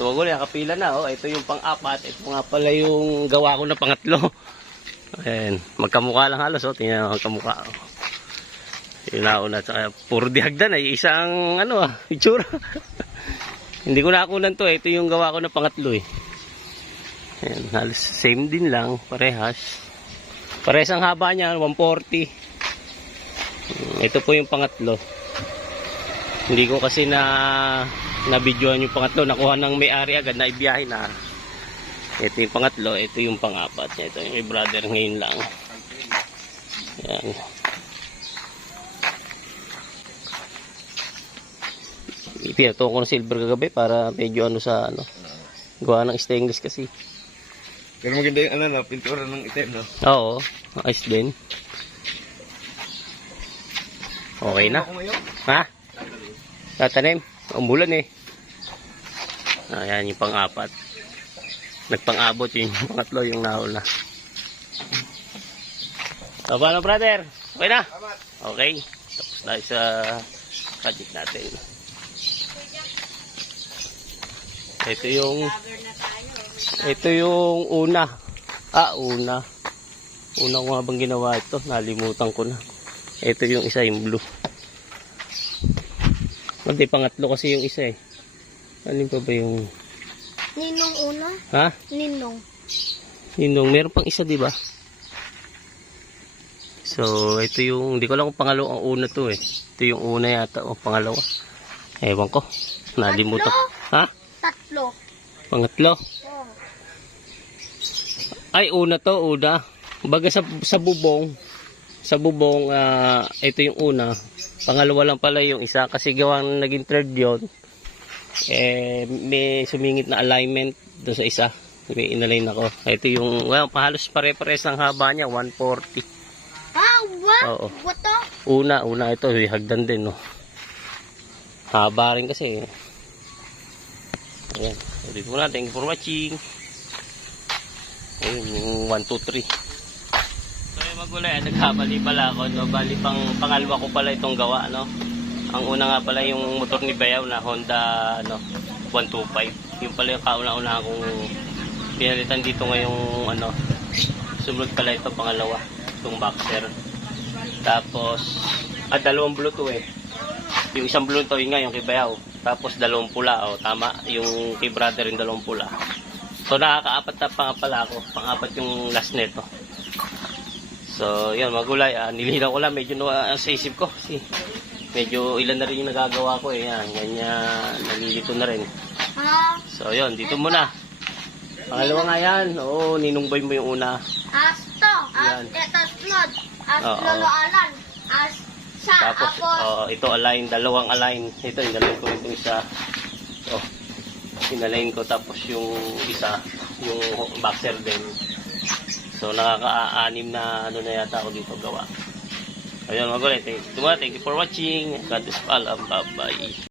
Ito magulo, kapila na. Oh. Ito yung pang-apat. Ito nga pala yung gawa ko na pangatlo. Ayan. Magkamukha lang halos. Oh. Tingnan mo, magkamukha. Oh. Yung nauna. Tsaka, puro dihagdan. Ay isang itsura. Hindi ko nakunan to. Ito yung gawa ko na pangatlo eh. Ayan. Halos same din lang. Parehas. Parehas ang haba niya. 140. Ito po yung pangatlo. Hindi ko kasi na-videoan yung pangatlo. Nakuha ng may-ari agad na ibiyahe na. Ito yung pangatlo. Ito yung pang-apat. Ito yung may brother ngayon lang. Ayan. Ipinato ko ng silver kagabi para medyo sa gawa ng stainless kasi. Pero maganda yung pintura ng item, no? Oo. Ayos din. Okay na. Ha? Tatanim. Umulan eh. Ayan yung pang-apat. Nagpang-abot yung pangatlo yung nauna. So, paano brother? Okay na? Okay. Tapos tayo sa project natin. Ito yung una. Una. Una ko nga bang ginawa ito? Nalimutan ko na. Ito yung isa, yung blue. Hindi, pangatlo kasi yung isa eh. Ano pa ba yung... Ninong una? Ha? Ninong. Meron pang isa, di ba? So, ito yung... Hindi ko lang kung pangalawa ang una to eh. Ito yung una yata o pangalawa. Ewan ko. Nalimutan. Ha? Tatlo. Pangatlo? Oh. Ay, una to, una. Baga sa bubong. Sa bubong, ito yung una. Pangalawa lang pala yung isa kasi gawang naging third yun. May sumingit na alignment doon sa isa. May inalign ako. Ito yung, halos pare-pares ang haba niya, 140. What? Oo. What to? Una ito, hagdan din, no. Haba rin kasi. Ayan. Dito muna, thank you for watching. Ayun, yung 1, 2, 3. So yung magulay, nagkamali pala ako, no? Bali pangalawa ko pala itong gawa, no? Ang una nga pala yung motor ni Bayaw na Honda 125. Yung pala yung kauna-una akong pinalitan dito ngayong sumunod pala ito pangalawa, itong boxer. Tapos dalawang blue to eh. Yung isang blue to yun nga yung kay Bayaw. Tapos dalawang pula, tama, yung kay brother yung dalawang pula. So nakakaapat na pala ako, pang-apat yung last neto. So yun, magulay, nilinaw ko lang medyo sa isip ko kasi medyo ilan na rin yung nagagawa ko eh. Yan, ganyan, nalilito na rin. So yun, dito muna. Pangalawa nga yan. Oo, ninungbay mo yung una. Asto. Etas blood. Lolo Alan. Tapos, ito align, dalawang align. Ito, inalign ko itong isa. So, inalign ko tapos yung isa, yung boxer din. So, nakaka-anim na na yata ako dito gawa. Ayun, magulit. Thank you for watching. God bless all. Bye-bye.